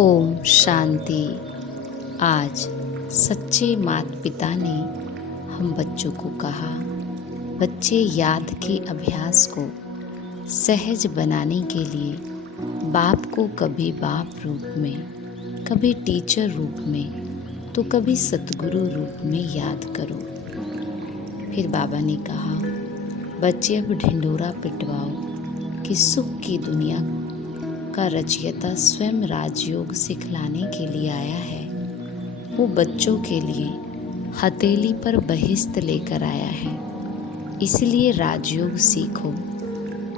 ओम शांति। आज सच्चे माता पिता ने हम बच्चों को कहा, बच्चे याद के अभ्यास को सहज बनाने के लिए बाप को कभी बाप रूप में, कभी टीचर रूप में, तो कभी सतगुरु रूप में याद करो। फिर बाबा ने कहा, बच्चे अब ढिंढोरा पिटवाओ कि सुख की दुनिया का रचयिता स्वयं राजयोग सिखलाने के लिए आया है। वो बच्चों के लिए हथेली पर बहिश्त लेकर आया है, इसलिए राजयोग सीखो।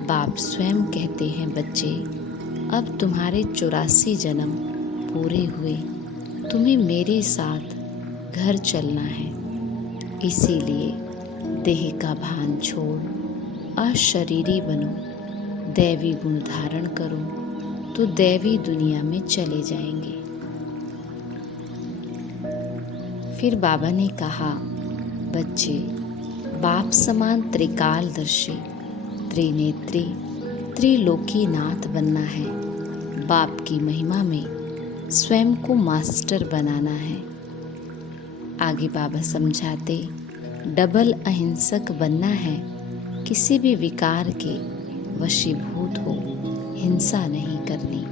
बाप स्वयं कहते हैं, बच्चे अब तुम्हारे 84 जन्म पूरे हुए, तुम्हें मेरे साथ घर चलना है। इसीलिए देह का भान छोड़ अशरीरी बनो, दैवी गुण धारण करो, तो दैवी दुनिया में चले जाएंगे। फिर बाबा ने कहा, बच्चे बाप समान त्रिकालदर्शी, त्रिनेत्री, त्रिलोकीनाथ बनना है। बाप की महिमा में स्वयं को मास्टर बनाना है। आगे बाबा समझाते, डबल अहिंसक बनना है। किसी भी विकार के वशीभूत हो, हिंसा नहीं करनी।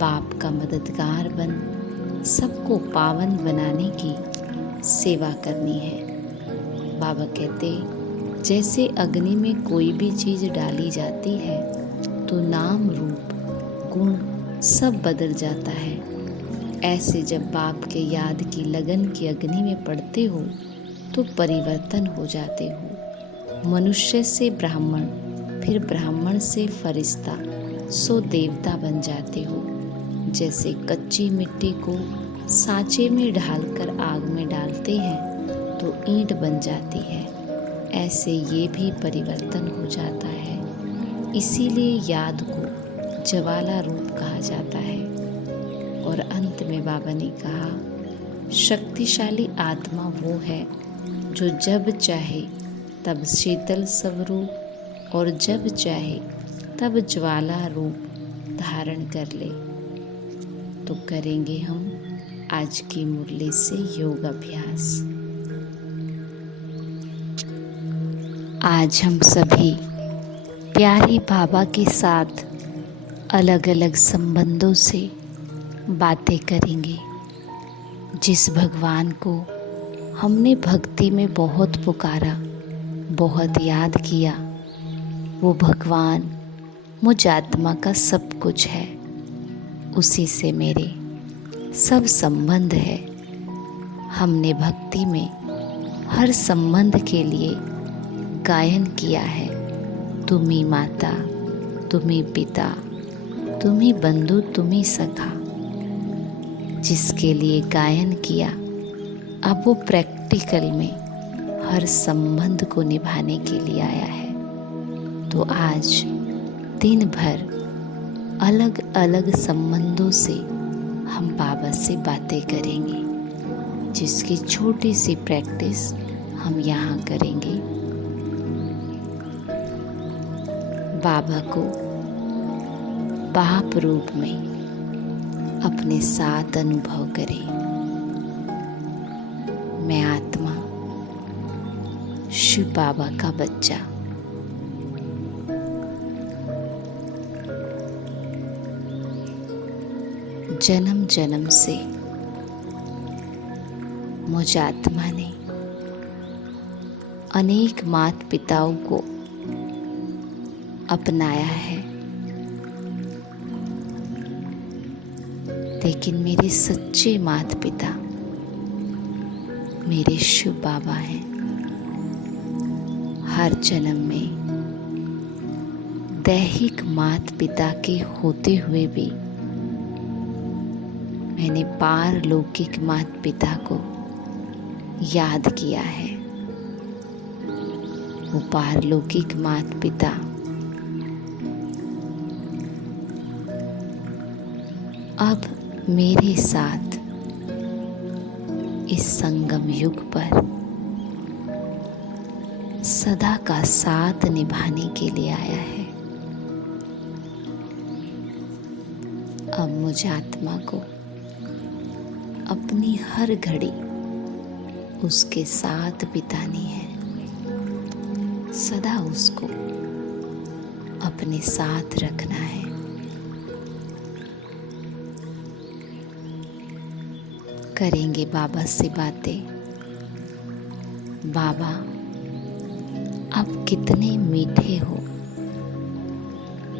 बाप का मददगार बन सबको पावन बनाने की सेवा करनी है। बाबा कहते, जैसे अग्नि में कोई भी चीज़ डाली जाती है तो नाम रूप गुण सब बदल जाता है। ऐसे जब बाप के याद की लगन की अग्नि में पड़ते हो तो परिवर्तन हो जाते हो। मनुष्य से ब्राह्मण, फिर ब्राह्मण से फरिश्ता, सो देवता बन जाते हो। जैसे कच्ची मिट्टी को सांचे में ढालकर आग में डालते हैं तो ईंट बन जाती है, ऐसे ये भी परिवर्तन हो जाता है। इसीलिए याद को ज्वाला रूप कहा जाता है। और अंत में बाबा ने कहा, शक्तिशाली आत्मा वो है जो जब चाहे तब शीतल स्वरूप और जब चाहे तब ज्वाला रूप धारण कर ले। तो करेंगे हम आज की मुरली से योग अभ्यास। आज हम सभी प्यारे बाबा के साथ अलग अलग संबंधों से बातें करेंगे। जिस भगवान को हमने भक्ति में बहुत पुकारा, बहुत याद किया, वो भगवान मुझ आत्मा का सब कुछ है। उसी से मेरे सब संबंध है। हमने भक्ति में हर संबंध के लिए गायन किया है। तुम ही माता, तुम ही पिता, तुम ही बंधु, तुम ही सखा। जिसके लिए गायन किया, अब वो प्रैक्टिकल में हर संबंध को निभाने के लिए आया है। तो आज दिन भर अलग अलग संबंधों से हम बाबा से बातें करेंगे, जिसकी छोटी सी प्रैक्टिस हम यहाँ करेंगे। बाबा को बाप रूप में अपने साथ अनुभव करें। मैं आत्मा शिव बाबा का बच्चा। जन्म जन्म से मुझ आत्मा ने अनेक माता पिताओं को अपनाया है, लेकिन मेरे सच्चे माता पिता मेरे शिव बाबा हैं। हर जन्म में दैहिक माता पिता के होते हुए भी मैंने पारलौकिक माता पिता को याद किया है। वो पारलौकिक माता पिता अब मेरे साथ इस संगम युग पर सदा का साथ निभाने के लिए आया है। अब अब मुझे आत्मा को अपनी हर घड़ी उसके साथ बितानी है, सदा उसको अपने साथ रखना है। करेंगे बाबा से बातें। बाबा आप कितने मीठे हो,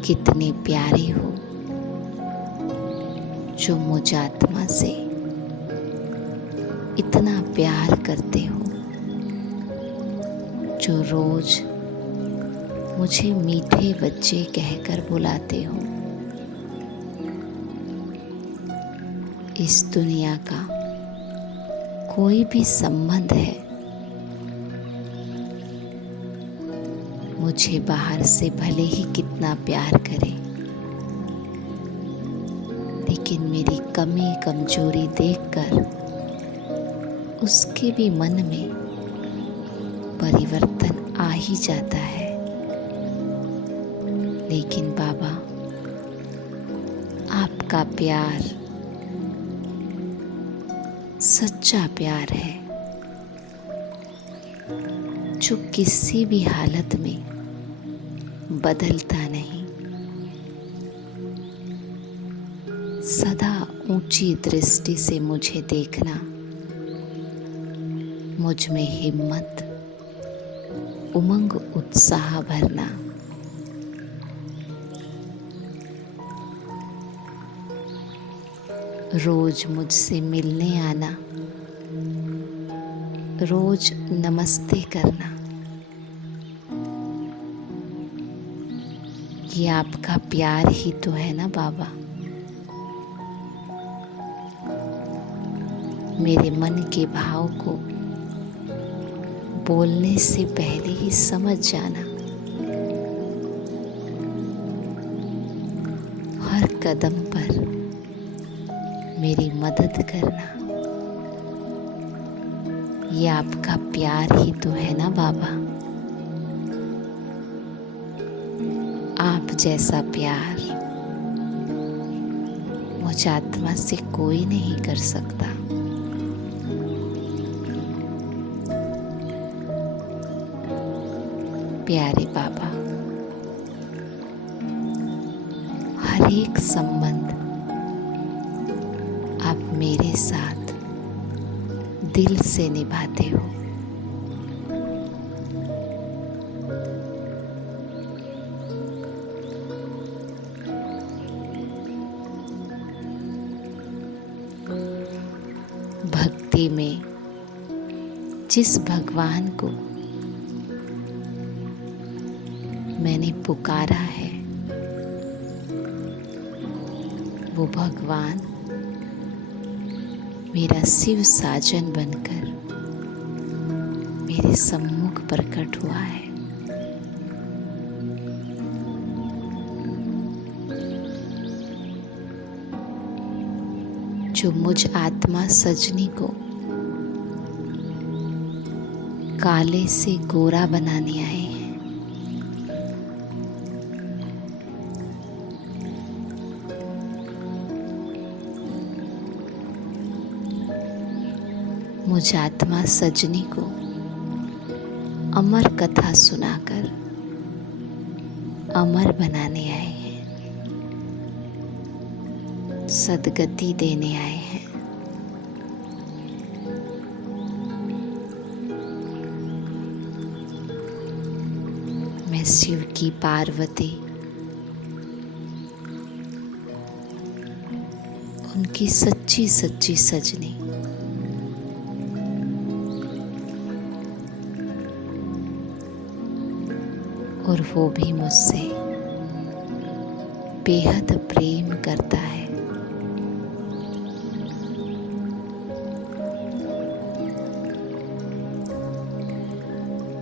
कितने प्यारे हो, जो मुझ आत्मा से इतना प्यार करते हो, जो रोज मुझे मीठे बच्चे कहकर बुलाते हो। इस दुनिया का कोई भी संबंध है मुझे बाहर से भले ही कितना प्यार करे, लेकिन मेरी कमी कमजोरी देखकर उसके भी मन में परिवर्तन आ ही जाता है। लेकिन बाबा आपका प्यार सच्चा प्यार है, जो किसी भी हालत में बदलता नहीं। सदा ऊंची दृष्टि से मुझे देखना, मुझ में हिम्मत, उमंग, उत्साह भरना। रोज मुझसे मिलने आना, रोज नमस्ते करना। ये आपका प्यार ही तो है ना बाबा। मेरे मन के भाव को बोलने से पहले ही समझ जाना, हर कदम पर मेरी मदद करना। ये आपका प्यार ही तो है ना बाबा। आप जैसा प्यार मुझ आत्मा से कोई नहीं कर सकता। प्यारे बाबा, हर एक संबंध आप मेरे साथ दिल से निभाते हो। भक्ति में जिस भगवान को मैंने पुकारा है, वो भगवान मेरा शिव साजन बनकर मेरे सम्मुख प्रकट हुआ है। जो मुझ आत्मा सजनी को काले से गोरा बनाने आए हैं। मुझ आत्मा सजनी को अमर कथा सुनाकर अमर बनाने आए हैं, सद्गति देने आए हैं। मैं शिव की पार्वती, उनकी सच्ची सच्ची सजनी, और वो भी मुझसे बेहद प्रेम करता है।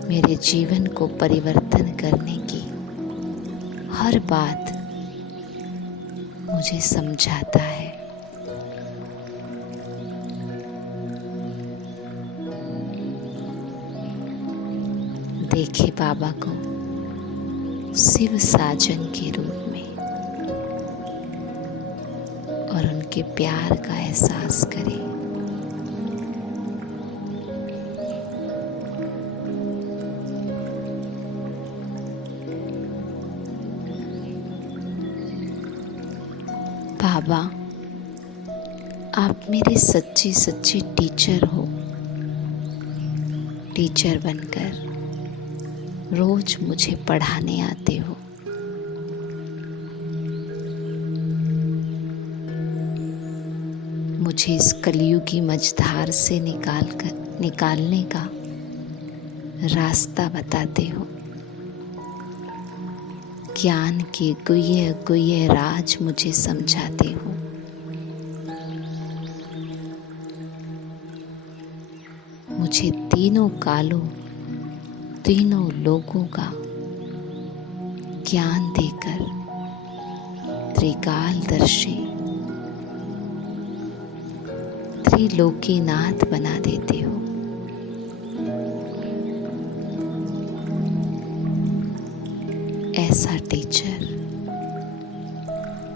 मेरे जीवन को परिवर्तन करने की हर बात मुझे समझाता है। देखे बाबा को शिव साजन के रूप में, उनके प्यार का एहसास करें। बाबा, आप मेरे सच्चे सच्चे टीचर हो। टीचर बनकर रोज मुझे पढ़ाने आते हो। मुझे इस कलयुगी मझधार से निकालने का रास्ता बताते हो। ज्ञान के गुह्य गुह्य राज मुझे समझाते हो। मुझे तीनों कालों, तीनों लोगों का ज्ञान देकर त्रिकालदर्शी, त्रिलोकीनाथ बना देते हो। ऐसा टीचर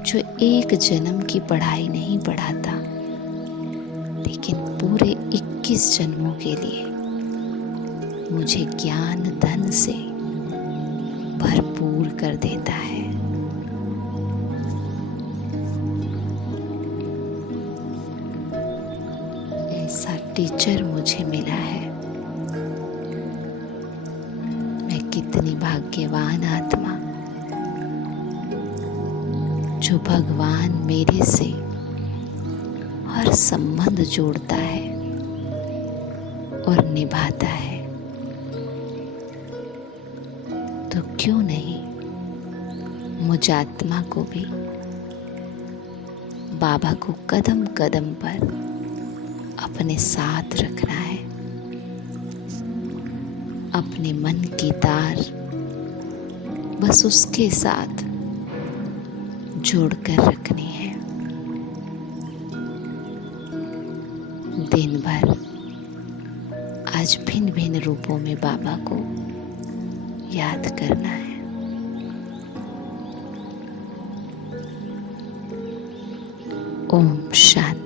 जो एक जन्म की पढ़ाई नहीं पढ़ाता, लेकिन पूरे 21 जन्मों के लिए मुझे ज्ञान धन से भरपूर कर देता है। ऐसा टीचर मुझे मिला है। मैं कितनी भाग्यवान आत्मा, जो भगवान मेरे से हर संबंध जोड़ता है और निभाता है। तो क्यों नहीं मुझ आत्मा को भी बाबा को कदम कदम पर अपने साथ रखना है। अपने मन की तार बस उसके साथ जोड़कर रखनी है। दिन भर आज भिन्न भिन्न रूपों में बाबा को याद करना है। ओम शांति।